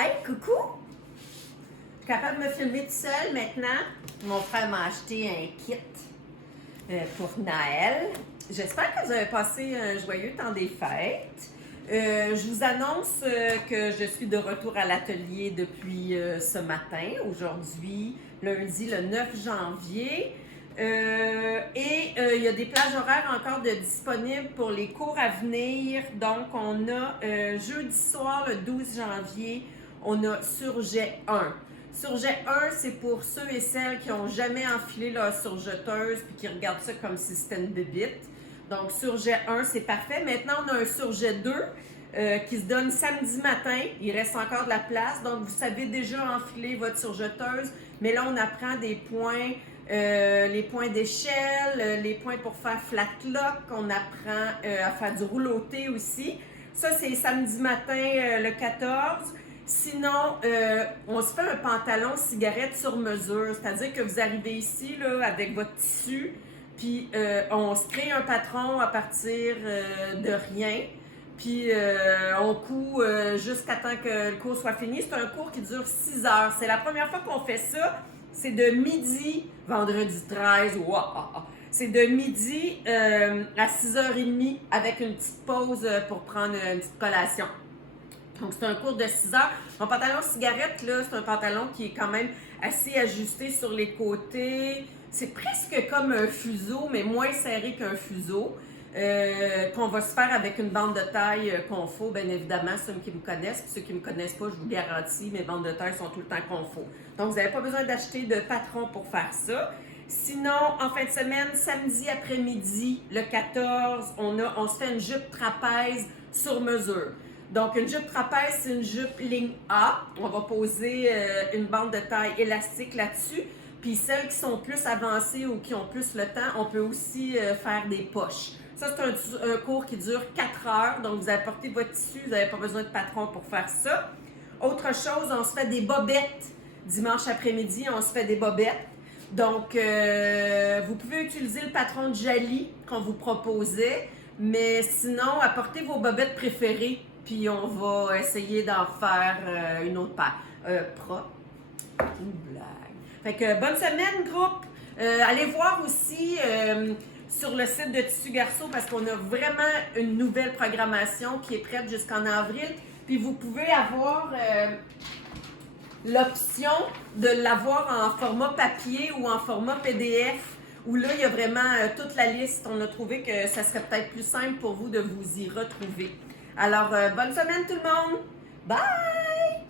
Hey, coucou! Je suis capable de me filmer toute seule maintenant. Mon frère m'a acheté un kit pour Noël. J'espère que vous avez passé un joyeux temps des fêtes. Je vous annonce que je suis de retour à l'atelier depuis ce matin, aujourd'hui, lundi le 9 janvier. Il y a des plages horaires encore de disponibles pour les cours à venir. Donc, on a jeudi soir, le 12 janvier, on a Surjet 1. Surjet 1, c'est pour ceux et celles qui n'ont jamais enfilé leur surjeteuse puis qui regardent ça comme si c'était une bébite. Donc, Surjet 1, c'est parfait. Maintenant, on a un Surjet 2 qui se donne samedi matin. Il reste encore de la place. Donc, vous savez déjà enfiler votre surjeteuse. Mais là, on apprend des points, les points d'échelle, les points pour faire flat lock. On apprend à faire du rouleauté aussi. Ça, c'est samedi matin, le 14. Sinon, on se fait un pantalon cigarette sur mesure. C'est-à-dire que vous arrivez ici là, avec votre tissu, puis on se crée un patron à partir de rien. Puis on coud jusqu'à temps que le cours soit fini. C'est un cours qui dure 6 heures. C'est la première fois qu'on fait ça. C'est de midi, vendredi 13. Wow. C'est de midi à 6h30 avec une petite pause pour prendre une petite collation. Donc, c'est un cours de 6 heures. Mon pantalon cigarette, là, c'est un pantalon qui est quand même assez ajusté sur les côtés. C'est presque comme un fuseau, mais moins serré qu'un fuseau. Qu'on va se faire avec une bande de taille confo, bien évidemment, ceux qui me connaissent. Puis ceux qui ne me connaissent pas, je vous garantis, mes bandes de taille sont tout le temps confo. Donc, vous n'avez pas besoin d'acheter de patron pour faire ça. Sinon, en fin de semaine, samedi après-midi, le 14, on se fait une jupe trapèze sur mesure. Donc, une jupe trapèze, c'est une jupe ligne A. On va poser une bande de taille élastique là-dessus. Puis celles qui sont plus avancées ou qui ont plus le temps, on peut aussi faire des poches. Ça, c'est un cours qui dure 4 heures. Donc, vous apportez votre tissu, vous n'avez pas besoin de patron pour faire ça. Autre chose, on se fait des bobettes. Dimanche après-midi, on se fait des bobettes. Donc, vous pouvez utiliser le patron de Jali qu'on vous proposait. Mais sinon, apportez vos bobettes préférées. Puis, on va essayer d'en faire une autre paire. Propre. Une blague. Fait que bonne semaine, groupe! Allez voir aussi sur le site de Tissu Garceau parce qu'on a vraiment une nouvelle programmation qui est prête jusqu'en avril. Puis vous pouvez avoir l'option de l'avoir en format papier ou en format PDF où là, il y a vraiment toute la liste. On a trouvé que ça serait peut-être plus simple pour vous de vous y retrouver. Alors, bonne semaine tout le monde! Bye!